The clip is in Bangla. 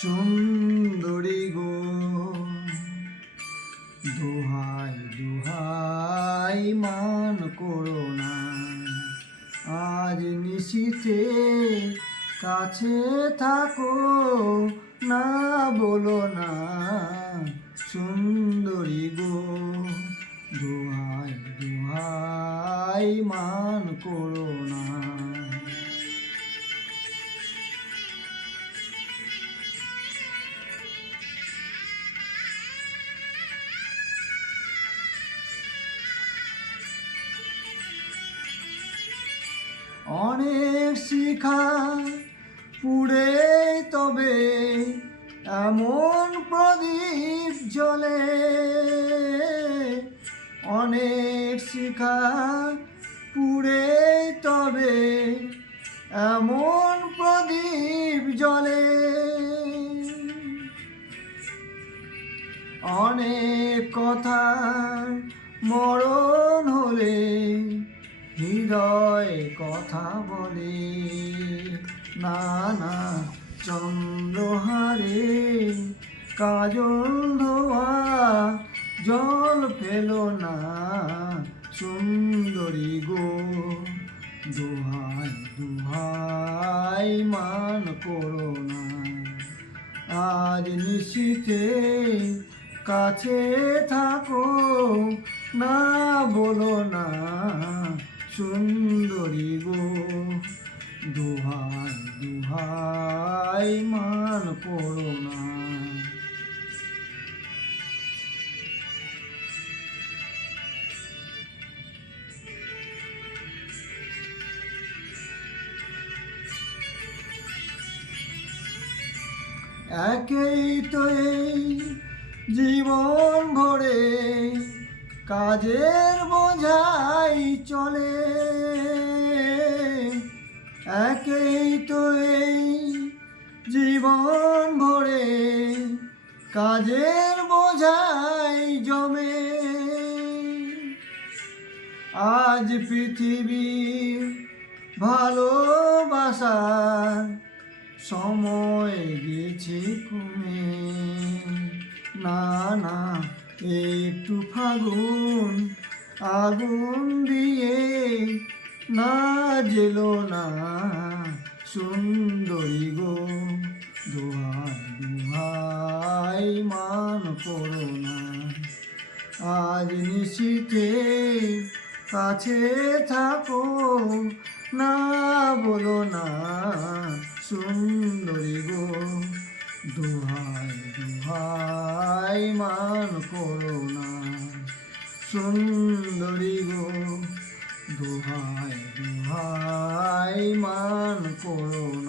সুন্দরী গো, দোহাই দোহাই মান করো না, আজ নিশীথে কাছে থাকো, না বলো না সুন্দরী গো, দোহাই দোহাই মান করো না। অনেক শিখা পুড়ে তবে এমন প্রদীপ জ্বলে, অনেক শিখা পুড়ে তবে এমন প্রদীপ জ্বলে, অনেক কথার মরণ হলে হৃদয় কথা বলে, না না চন্দ্রহারে কাজল ধোয়া জল ফেলো না সুন্দরী গো, দোহাই দোহাই মান করো না, আজ নিশীথে কাছে থাকো, না বলো না সুন্দরী গো, দোহাই দোহাই মান করো না। একেই তো এই জীবন ভরে কাজের বোঝাই চলে, একেই তো এই জীবন ভরে কাজের বোঝাই জমে, আজ পৃথিবীর ভালোবাসার সময় গেছে কমে, না না একটু ফাগুন আগুন দিয়ে না জেলো না সুন্দরী গো, দোহাই দোহাই মান করো না, আজ নিশীথে কাছে থাকো, না বলো না সুন্দরী গো, দোহাই দোহাই মান করো না সুন্দরী গো, দোহাই দোহাই মান করো না।